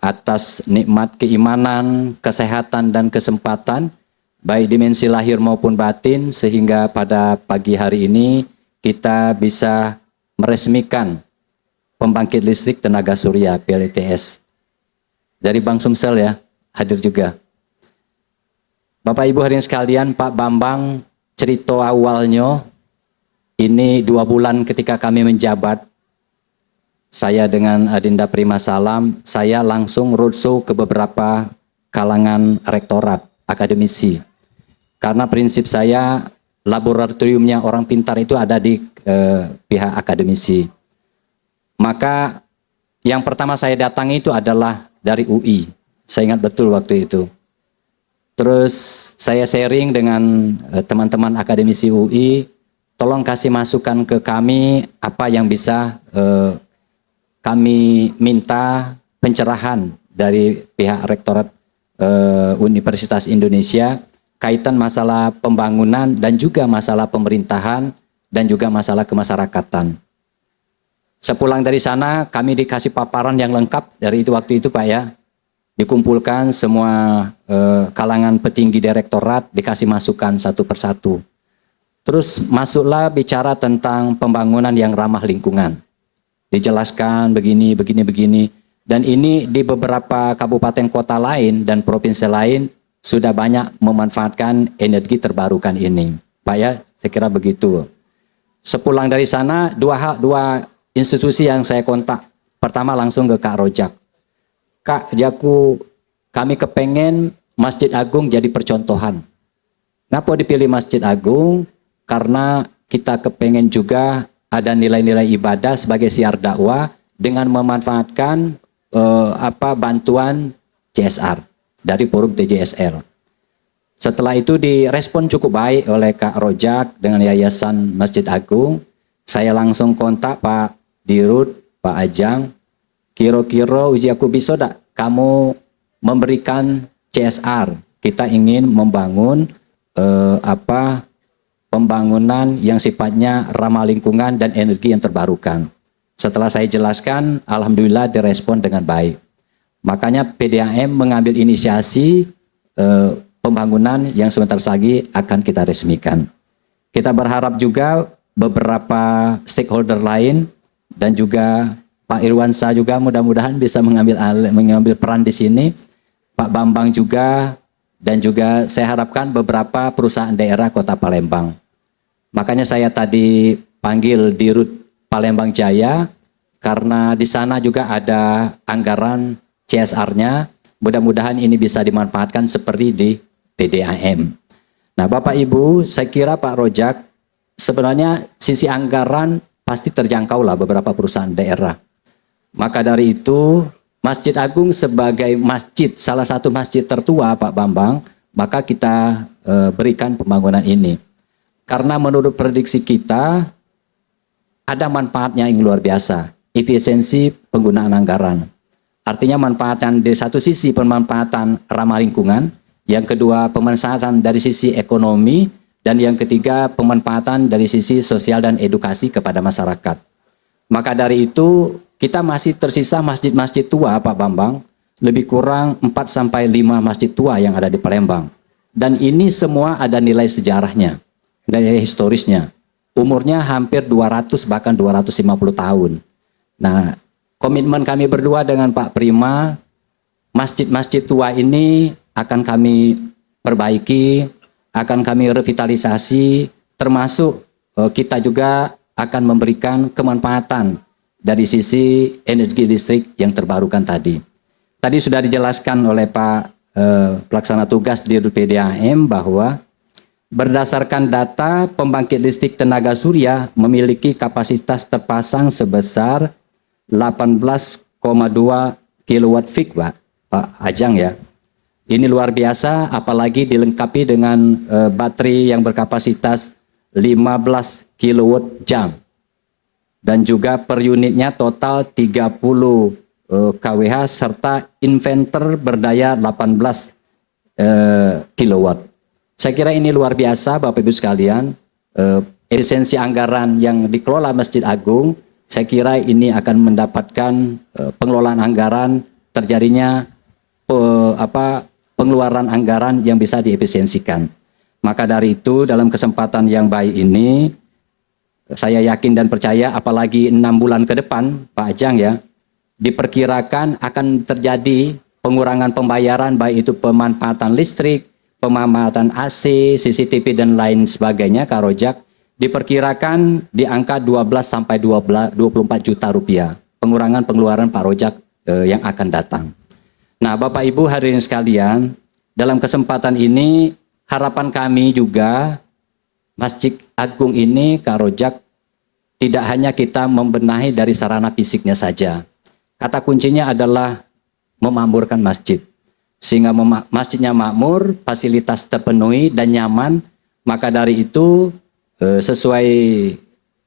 atas nikmat keimanan, kesehatan dan kesempatan baik dimensi lahir maupun batin, sehingga pada pagi hari ini kita bisa meresmikan pembangkit listrik tenaga surya PLTS. Dari Bank Sumsel ya, hadir juga. Bapak Ibu hadirin sekalian, Pak Bambang cerita awalnya, ini 2 bulan ketika kami menjabat, saya dengan Adinda Prima Salam, saya langsung roadshow ke beberapa kalangan rektorat, akademisi. Karena prinsip saya, laboratoriumnya orang pintar itu ada di pihak akademisi. Maka yang pertama saya datangi itu adalah dari UI. Saya ingat betul waktu itu. Terus saya sharing dengan teman-teman akademisi UI, tolong kasih masukan ke kami apa yang bisa kami minta pencerahan dari pihak Rektorat Universitas Indonesia kaitan masalah pembangunan dan juga masalah pemerintahan dan juga masalah kemasyarakatan. Sepulang dari sana kami dikasih paparan yang lengkap dari itu waktu itu Pak ya. Dikumpulkan semua kalangan petinggi direktorat, dikasih masukan satu persatu. Terus masuklah bicara tentang pembangunan yang ramah lingkungan. Dijelaskan begini, begini, begini. Dan ini di beberapa kabupaten kota lain dan provinsi lain sudah banyak memanfaatkan energi terbarukan ini. Pak ya, saya kira begitu. Sepulang dari sana, dua institusi yang saya kontak. Pertama langsung ke Kak Rojak. Kak, kami kepengen Masjid Agung jadi percontohan. Ngapa dipilih Masjid Agung? Karena kita kepengen juga ada nilai-nilai ibadah sebagai siar dakwah dengan memanfaatkan bantuan CSR dari forum TJSL. Setelah itu direspon cukup baik oleh Kak Rojak dengan Yayasan Masjid Agung. Saya langsung kontak Pak Dirut, Pak Ajang. Kira-kira uji aku bisa tak kamu memberikan CSR? Kita ingin membangun pembangunan yang sifatnya ramah lingkungan dan energi yang terbarukan. Setelah saya jelaskan, alhamdulillah direspon dengan baik. Makanya PDAM mengambil inisiasi pembangunan yang sebentar lagi akan kita resmikan. Kita berharap juga beberapa stakeholder lain dan juga Pak Irwansa juga mudah-mudahan bisa mengambil peran di sini. Pak Bambang juga dan juga saya harapkan beberapa perusahaan daerah Kota Palembang. Makanya saya tadi panggil Dirut Palembang Jaya karena di sana juga ada anggaran CSR-nya. Mudah-mudahan ini bisa dimanfaatkan seperti di PDAM. Nah, Bapak Ibu, saya kira Pak Rojak sebenarnya sisi anggaran pasti terjangkau lah beberapa perusahaan daerah. Maka dari itu Masjid Agung sebagai masjid, salah satu masjid tertua Pak Bambang, maka kita berikan pembangunan ini. Karena menurut prediksi kita ada manfaatnya yang luar biasa, efisiensi penggunaan anggaran. Artinya manfaatan di satu sisi pemanfaatan ramah lingkungan, yang kedua pemanfaatan dari sisi ekonomi, dan yang ketiga pemanfaatan dari sisi sosial dan edukasi kepada masyarakat. Maka dari itu kita masih tersisa masjid-masjid tua Pak Bambang, lebih kurang 4-5 masjid tua yang ada di Palembang. Dan ini semua ada nilai sejarahnya, nilai historisnya. Umurnya hampir 200 bahkan 250 tahun. Nah, komitmen kami berdua dengan Pak Prima, masjid-masjid tua ini akan kami perbaiki, akan kami revitalisasi, termasuk kita juga akan memberikan kemanfaatan dari sisi energi listrik yang terbarukan tadi. Tadi sudah dijelaskan oleh Pak Pelaksana Tugas di PDAM bahwa berdasarkan data pembangkit listrik tenaga surya memiliki kapasitas terpasang sebesar 18,2 kilowatt peak Pak Ajang ya. Ini luar biasa apalagi dilengkapi dengan baterai yang berkapasitas 15 kilowatt jam. Dan juga per unitnya total 30 kWh serta inverter berdaya 18 kilowatt. Saya kira ini luar biasa Bapak Ibu sekalian. Efisiensi anggaran yang dikelola Masjid Agung, saya kira ini akan mendapatkan pengelolaan anggaran, terjadinya pengeluaran anggaran yang bisa diefisiensikan. Maka dari itu dalam kesempatan yang baik ini, saya yakin dan percaya apalagi 6 bulan ke depan Pak Ajang ya, diperkirakan akan terjadi pengurangan pembayaran baik itu pemanfaatan listrik, pemanfaatan AC, CCTV dan lain sebagainya Kak Rojak, diperkirakan di angka 12 sampai 24 juta rupiah pengurangan pengeluaran Pak Rojak yang akan datang. Nah, Bapak Ibu hadirin sekalian, dalam kesempatan ini harapan kami juga Masjid Agung ini Kak Rojak tidak hanya kita membenahi dari sarana fisiknya saja. Kata kuncinya adalah memakmurkan masjid. Sehingga masjidnya makmur, fasilitas terpenuhi dan nyaman. Maka dari itu sesuai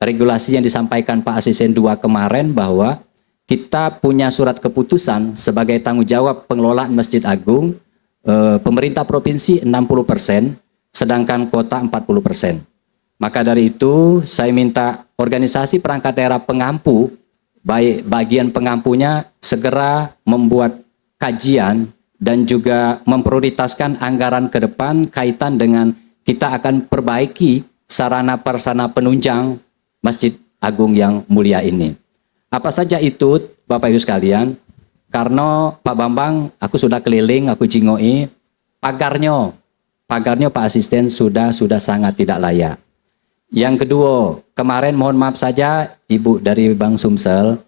regulasi yang disampaikan Pak Asisten 2 kemarin bahwa kita punya surat keputusan sebagai tanggung jawab pengelolaan Masjid Agung, pemerintah provinsi 60%, sedangkan kota 40%. Maka dari itu saya minta organisasi perangkat daerah pengampu, baik bagian pengampunya segera membuat kajian dan juga memprioritaskan anggaran ke depan kaitan dengan kita akan perbaiki sarana prasarana penunjang Masjid Agung yang mulia ini. Apa saja itu Bapak Ibu sekalian? Karena Pak Bambang, aku sudah keliling, aku jingoi, pagarnya Pak Asisten sudah sangat tidak layak. Yang kedua, kemarin mohon maaf saja Ibu dari Bang Sumsel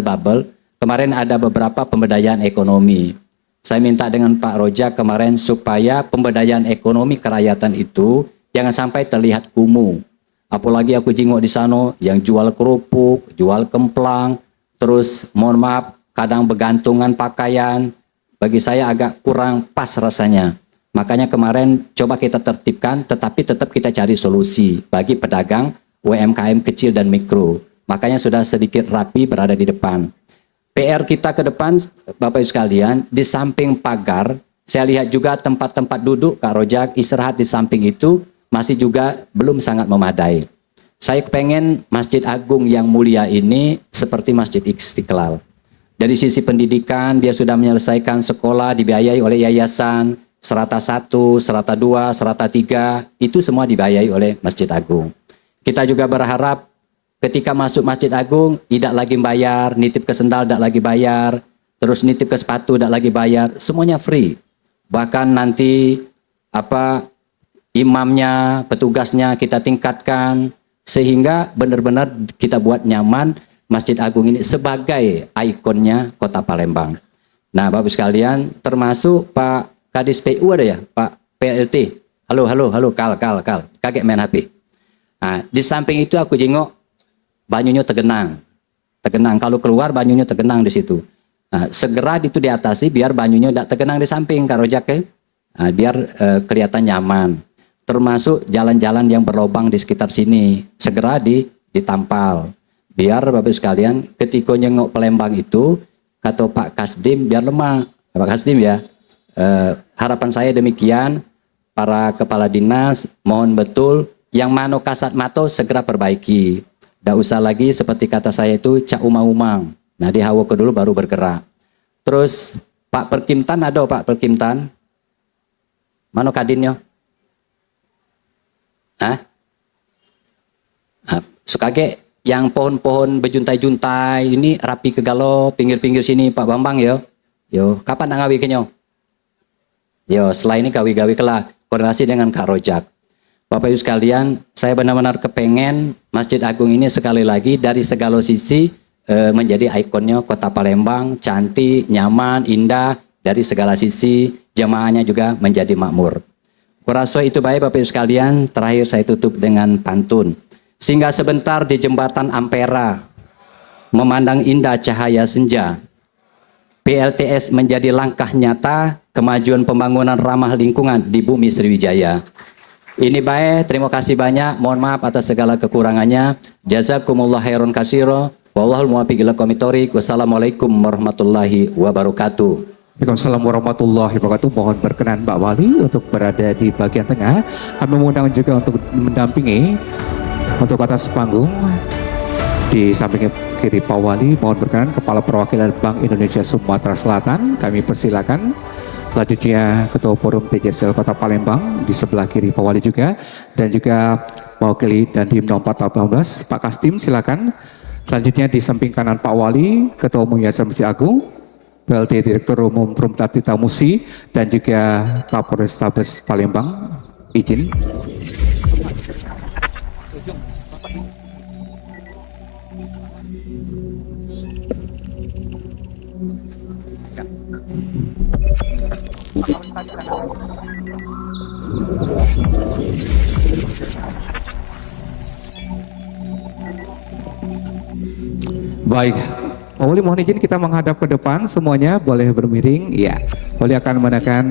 Babel, kemarin ada beberapa pemberdayaan ekonomi. Saya minta dengan Pak Rojak kemarin supaya pemberdayaan ekonomi kerakyatan itu jangan sampai terlihat kumuh. Apalagi aku jenguk di sana yang jual kerupuk, jual kemplang, terus mohon maaf kadang bergantungan pakaian, bagi saya agak kurang pas rasanya. Makanya kemarin coba kita tertibkan, tetapi tetap kita cari solusi bagi pedagang UMKM kecil dan mikro. Makanya sudah sedikit rapi berada di depan. PR kita ke depan, Bapak Ibu sekalian, di samping pagar, saya lihat juga tempat-tempat duduk, Kak Rojak, istirahat di samping itu masih juga belum sangat memadai. Saya pengen Masjid Agung yang mulia ini seperti Masjid Istiqlal. Dari sisi pendidikan, dia sudah menyelesaikan sekolah dibiayai oleh yayasan, Serata 1, Serata 2, Serata 3, itu semua dibiayai oleh Masjid Agung. Kita juga berharap ketika masuk Masjid Agung tidak lagi bayar, nitip ke sendal tidak lagi bayar, terus nitip ke sepatu tidak lagi bayar, semuanya free. Bahkan nanti imamnya, petugasnya kita tingkatkan sehingga benar-benar kita buat nyaman Masjid Agung ini sebagai ikonnya Kota Palembang. Nah, Bapak sekalian, termasuk Pak Kadis PU ada ya, Pak PLT. Halo, kal, kaget main HP. Nah, di samping itu aku jengok banyunya tergenang. Kalau keluar banyunya tergenang di situ. Nah, segera itu diatasi biar banyunya tidak tergenang di samping Kak Rojak ya. Nah, biar kelihatan nyaman. Termasuk jalan-jalan yang berlobang di sekitar sini segera ditampal. Biar Bapak sekalian ketika nyengok Palembang itu kata Pak Kasdim biar lemah. Pak Kasdim ya. Harapan saya demikian, para kepala dinas mohon betul yang mano kasat mato segera perbaiki. Tidak usah lagi seperti kata saya itu cak umang-umang. Nah, di hawa ke dulu baru bergerak. Terus Pak Perkimtan ada Pak Perkimtan. Mano kadinnya? Sukage yang pohon-pohon berjuntai-juntai ini rapi ke galo pinggir-pinggir sini Pak Bambang yo. Yo, kapan nak ngawi kenyo? Yo, setelah ini gawi-gawi kelah koordinasi dengan Kak Rojak. Bapak Ibu sekalian, saya benar-benar kepengen Masjid Agung ini sekali lagi dari segala sisi menjadi ikonnya Kota Palembang, cantik, nyaman, indah, dari segala sisi, jamaahnya juga menjadi makmur. Kurasa itu baik Bapak Ibu sekalian, terakhir saya tutup dengan pantun. Singgah sebentar di jembatan Ampera, memandang indah cahaya senja, PLTS menjadi langkah nyata kemajuan pembangunan ramah lingkungan di bumi Sriwijaya. Ini baik, terima kasih banyak. Mohon maaf atas segala kekurangannya. Jazakumullah khairan katsira. Wallahul muwaffiq ila aqwamit thoriq. Wassalamualaikum warahmatullahi wabarakatuh. Waalaikumsalam warahmatullahi wabarakatuh. Mohon berkenan Mbak Wali untuk berada di bagian tengah. Kami mengundang juga untuk mendampingi untuk atas panggung. Di samping kiri Pak Wali, mohon berkenan Kepala Perwakilan Bank Indonesia Sumatera Selatan. Kami persilakan. Selanjutnya Ketua Forum TJSL Kota Palembang di sebelah kiri Pak Wali juga, dan juga mewakili Dandim nomor 14 Pak Kastim silakan. Selanjutnya di samping kanan Pak Wali Ketua Umum Yayasan Masjid Agung, PLT Direktur Umum Perumda Tita Musi, dan juga Kapolrestabes Palembang. Izin. Baik, Pak Wali mohon izin kita menghadap ke depan, semuanya boleh bermiring. Iya, Wali akan menekan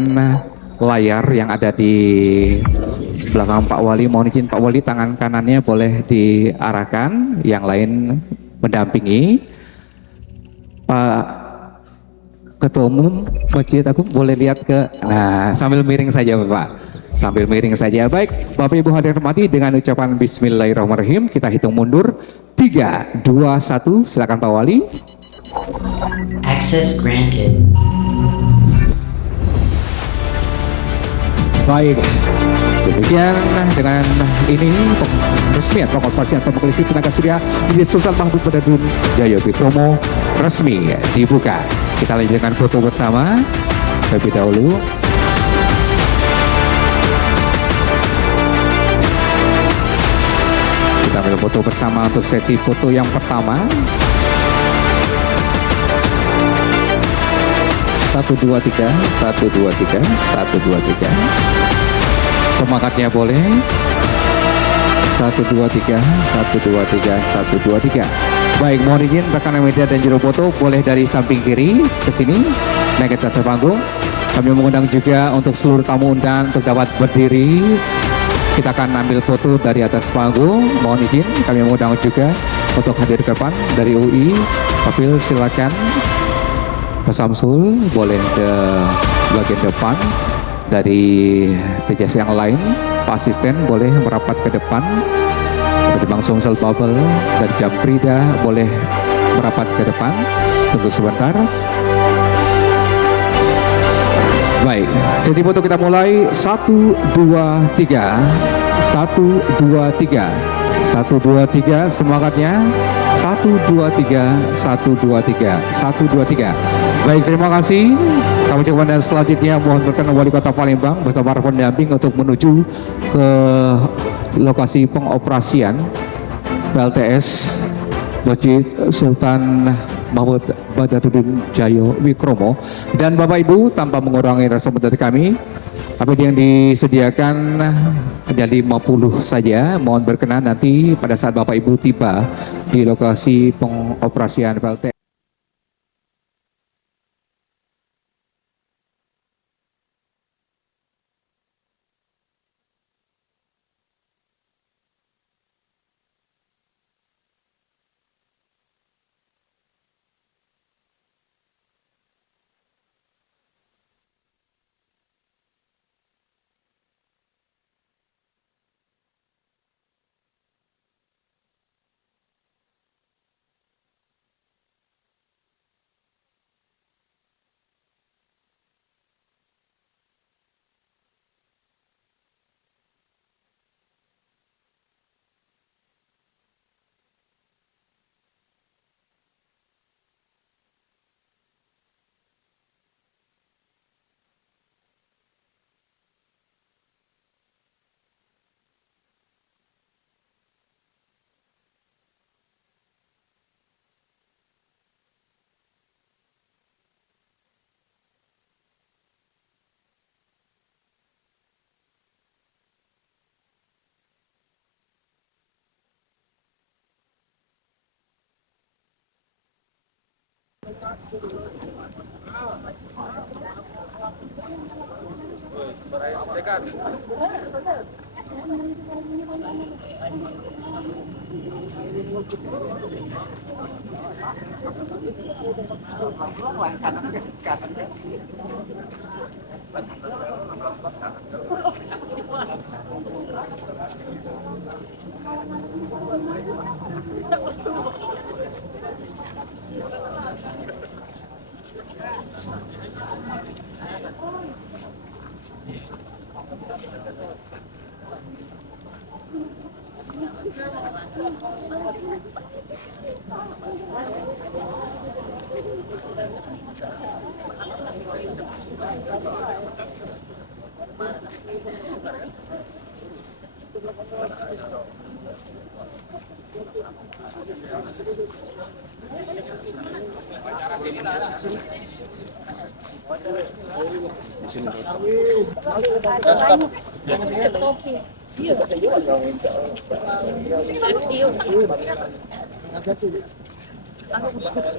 layar yang ada di belakang Pak Wali. Mohon izin Pak Wali, tangan kanannya boleh diarahkan, yang lain mendampingi. Pak Ketua Umum Masjid Agung boleh lihat ke, nah sambil miring saja Bapak. Sambil miring saja. Baik, Bapak Ibu hadirin hormati, dengan ucapan Bismillahirrahmanirrahim kita hitung mundur 3, 2, 1. Silakan Pak Wali. Access granted. Baik, demikian dengan ini resmian pengoperasian tombol listrik tenaga surya di Sultan Mahmud Badudun Jaya Wikromo resmi dibuka. Kita lanjut dengan foto bersama terlebih dahulu. Kita ambil foto bersama untuk sesi foto yang pertama. 1, 2, 3, 1, 2, 3, 1, 2, 3. Semangatnya boleh. 1, 2, 3, 1, 2, 3, 1, 2, 3. Baik, mohon izin rekan media dan juru foto boleh dari samping kiri ke sini naik ke atas panggung. Kami mengundang juga untuk seluruh tamu undangan untuk dapat berdiri. Kita akan ambil foto dari atas panggung. Mohon izin kami mengundang juga untuk hadir ke depan dari UI. Kapil silakan. Pak Samsul boleh ke bagian depan. Dari TJS yang lain, Pak Asisten boleh merapat ke depan. Dari Bang Sumsel Bubble, dari Jamprida boleh merapat ke depan. Tunggu sebentar. Baik, sesi foto kita mulai. 1, 2, 3. 1, 2, 3. 1, 2, 3. Semangatnya. 1, 2, 3. 1, 2, 3. 1, 2, 3. Baik, terima kasih. Kami coba dan selanjutnya mohon berkenan Wali Kota Palembang bersama para pendamping untuk menuju ke lokasi pengoperasian PLTS Masjid Sultan Mahmud Badudun Jaya Wikromo. Dan Bapak Ibu, tanpa mengurangi rasa hormat kami, yang disediakan hanya 50 saja. Mohon berkenan nanti pada saat Bapak Ibu tiba di lokasi pengoperasian PLTS.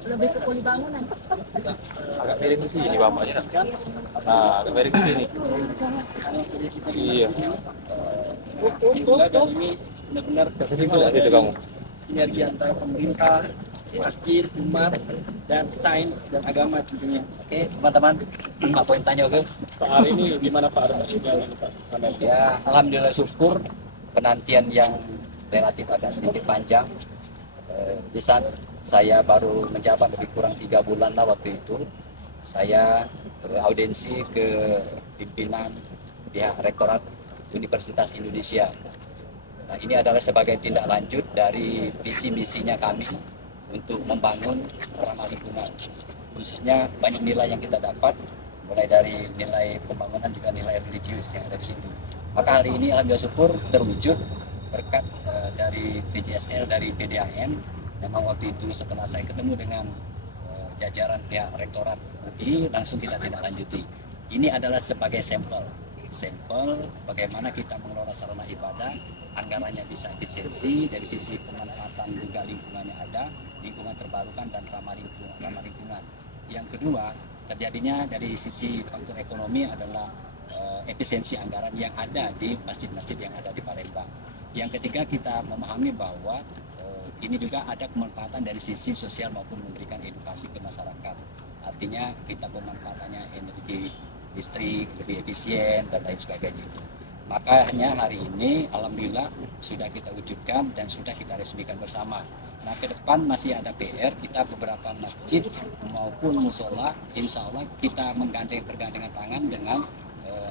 Lebih ke poli bangunan. Agak miring ke sini bapaknya. Nah, agak miring ke sini. Iya. Dan ini benar-benar Itu kamu. sinergi antara pemerintah, masjid, umat, dan sains dan agama tentunya. Oke, teman-teman, Pak poin tanya oke? Pak, hari ini gimana Pak resepsinya ini Pak? Ya, alhamdulillah syukur penantian yang relatif agak sedikit panjang. Di saat saya baru menjabat lebih kurang 3 bulan lah waktu itu, saya audiensi ke pimpinan pihak Rektorat Universitas Indonesia. Nah, ini adalah sebagai tindak lanjut dari visi misinya kami untuk membangun ramah lingkungan. Khususnya banyak nilai yang kita dapat, mulai dari nilai pembangunan juga nilai religius yang ada di situ. Maka hari ini alhamdulillah syukur terwujud berkat dari PJSL, dari PDAM. Memang waktu itu setelah saya ketemu dengan jajaran pihak Rektorat UI, langsung kita tindak lanjuti. Ini adalah sebagai sampel bagaimana kita mengelola sarana ibadah, anggarannya bisa efisiensi dari sisi pemanfaatan juga lingkungannya ada, lingkungan terbarukan dan ramah lingkungan. Yang kedua, terjadinya dari sisi faktor ekonomi adalah efisiensi anggaran yang ada di masjid-masjid yang ada di Palembang. Yang ketiga, kita memahami bahwa ini juga ada kemanfaatan dari sisi sosial maupun memberikan edukasi ke masyarakat. Artinya kita pemanfaatannya energi listrik lebih efisien dan lain sebagainya. Makanya hari ini alhamdulillah sudah kita wujudkan dan sudah kita resmikan bersama. Nah, ke depan masih ada PR, kita beberapa masjid maupun musola, insya Allah kita menggandeng pergandengan tangan dengan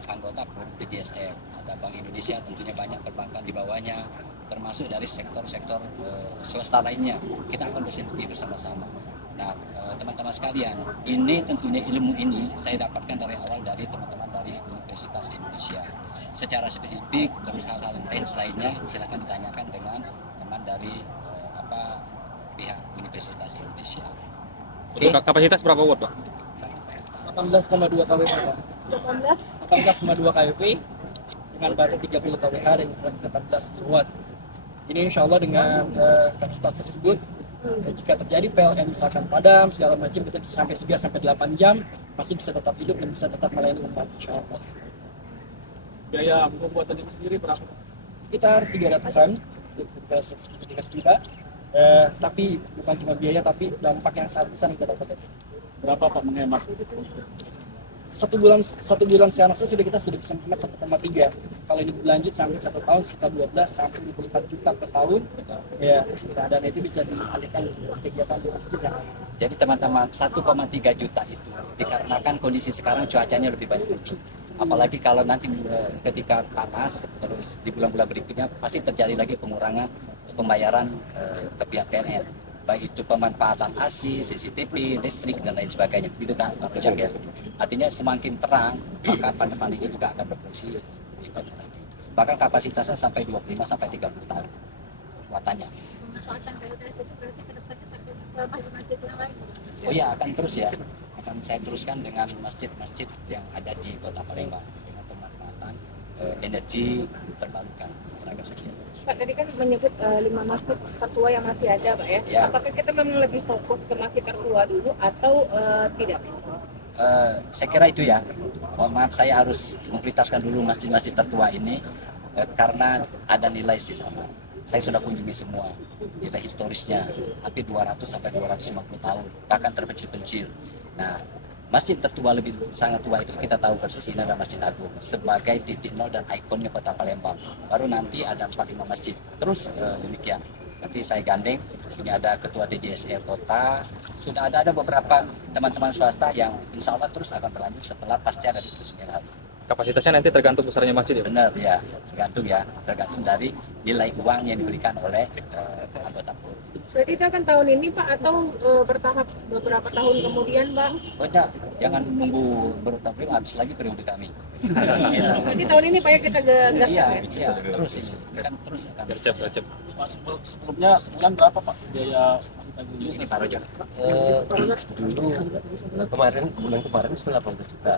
anggota PJSL. Ada Bank Indonesia tentunya banyak perbankan di bawahnya, termasuk dari sektor-sektor swasta lainnya. Kita akan bersinergi bersama-sama. Nah, teman-teman sekalian, ini tentunya ilmu ini saya dapatkan dari awal dari teman-teman dari Universitas Indonesia. Secara spesifik, terus hal-hal teknis lainnya silakan ditanyakan dengan teman dari pihak Universitas Indonesia. Untuk kapasitas berapa watt, Pak? 18,2 kW Pak. 18. 18,2 kW dengan baterai 30 kWh dan 18 kW. Ini insya Allah dengan kapasitas tersebut, jika terjadi PLN misalkan padam segala macam, kita bisa sampai 8 jam masih bisa tetap hidup dan bisa tetap melayani umat insya Allah. Biaya pembuatan ini sendiri berapa? Sekitar 300-an juta. Tapi bukan cuma biaya, tapi dampak yang sangat besar yang kita dapat. Berapa Pak menghemat? Satu bulan sekarang sudah kita bisa menghemat 1,3. Kalau ini berlanjut sampai 1 tahun sekitar 12 sampai 24 juta per tahun. Ya, dan itu bisa dialihkan kegiatan di masjid yang lain. Jadi teman-teman, 1,3 juta itu dikarenakan kondisi sekarang cuacanya lebih banyak hujan. Apalagi kalau nanti ketika panas, terus di bulan-bulan berikutnya pasti terjadi lagi pengurangan pembayaran ke pihak PLN. Baik itu pemanfaatan AC, CCTV, listrik, dan lain sebagainya. Begitu kan Pak Rojak ya? Artinya semakin terang, maka paneman ini juga akan berfungsi lebih banyak lagi. Bahkan kapasitasnya sampai 25 sampai 30 tahun wattanya. Oh iya, akan terus ya. Akan saya teruskan dengan masjid-masjid yang ada di Kota Palembang dengan pemanfaatan energi terbarukan tenaga surya. Pak, tadi kan menyebut 5 masjid tertua yang masih ada, Pak ya. Ya. Apakah kita memang lebih fokus ke masjid tertua dulu atau tidak? Saya kira itu ya. Mohon maaf, saya harus memprioritaskan dulu masjid-masjid tertua ini karena ada nilai di sana. Saya sudah kunjungi semua nilai historisnya, hampir 200 sampai 250 tahun, bahkan terpencil-pencil. Nah, masjid tertua lebih sangat tua itu kita tahu persis ini adalah Masjid Agung sebagai titik nol dan ikonnya Kota Palembang. Baru nanti ada 4-5 masjid. Terus demikian. Nanti saya gandeng, ini ada Ketua DJSL Kota, sudah ada beberapa teman-teman swasta yang insya Allah terus akan berlanjut setelah pasca dari peresmian hari. Kapasitasnya nanti tergantung besarnya masjid ya? Benar ya, tergantung dari nilai uang yang diberikan oleh anggota PUR. Jadi itu akan tahun ini Pak atau bertahap beberapa tahun kemudian Pak? Oh enggak, jangan nunggu bertahun habis lagi periode kami. Jadi tahun ini Pak ya kita gas Iya, ya? terus ini kan terus akan. Gercep. Sebelumnya sebulan berapa Pak biaya Dulu kemarin bulan kemarin itu 18 juta,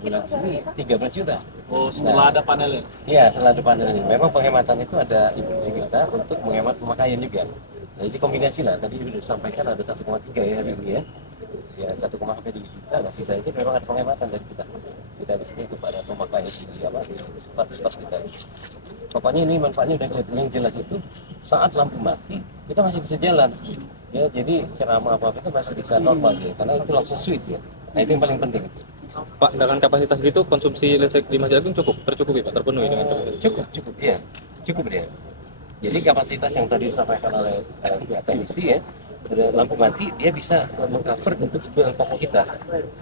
bulan ini 13 juta. Oh, setelah ada panelnya. Iya, setelah ada panel ini. Memang penghematan itu ada instruksi kita untuk menghemat pemakaian juga. Nah, jadi kombinasi lah. Tadi sudah disampaikan ada 1,3 ya hari ini ya. Ya 1,3 juta. Nah, sisa itu memang ada penghematan dari kita. Tidak disini kepada pemakaian di apa di stok kita. Pokoknya ini manfaatnya udah kelihatan. Yang jelas itu saat lampu mati kita masih bisa jalan. Ya, jadi ceramah apa itu masih bisa normal ya. Karena itu langsung switch ya. Nah, itu yang paling penting. Pak, dengan kapasitas gitu konsumsi listrik di masjid itu tercukupi Pak, terpenuhi dengan Cukup ya, cukup ya. Jadi kapasitas yang tadi disampaikan oleh teknisi ya, ada lampu mati dia bisa mengcover untuk kebutuhan pokok kita,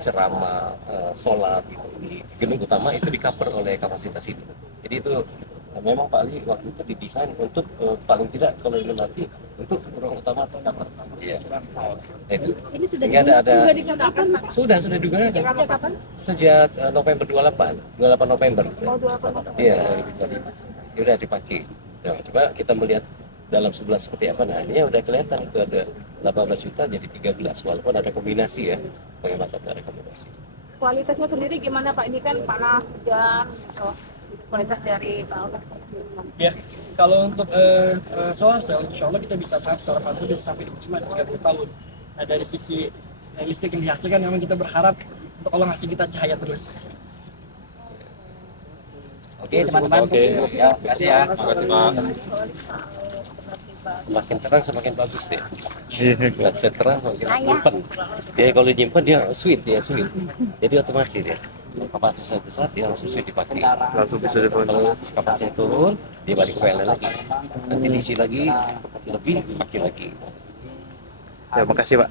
ceramah, sholat gitu. Di gedung utama itu di cover oleh kapasitas ini. Jadi itu memang Pak Ali waktu itu didesain untuk paling tidak kalau ini mati untuk ruang utama tercover. Iya. Nah, itu. Ini sudah Sehingga ada digunakan, Pak? sudah digunakan Sejak kapan? sejak November 28 November. Oh, 28 Iya, 2025. Ya udah dipakai. Nah, coba kita melihat dalam sebelah seperti apa. Nah, ini udah kelihatan itu ada 18 juta jadi 13 walaupun ada kombinasi ya. Penghematan ada kombinasi. Kualitasnya sendiri gimana Pak? Ini kan panas, hujan, gitu. Kualitas dari Pak Alta. Ya, kalau untuk solar cell, insya Allah kita bisa tahap secara panjang bisa sampai 30 tahun. Nah, dari sisi listrik yang dihasilkan, memang kita berharap untuk Allah ngasih kita cahaya terus. Oke, teman-teman. Oke. Ya, makasih ya. Makasih Pak. Semakin terang semakin bagus deh. Baca terang semakin nyimpen. Dia kalau nyimpen dia sweet. Jadi otomatis dia. Kapasitasnya besar dia langsung sweet dipakai. Langsung bisa dipakai. Kalau kapasitasnya turun dia balik ke PLN lagi. Nanti diisi lagi lebih pakai lagi. Ya, makasih Pak.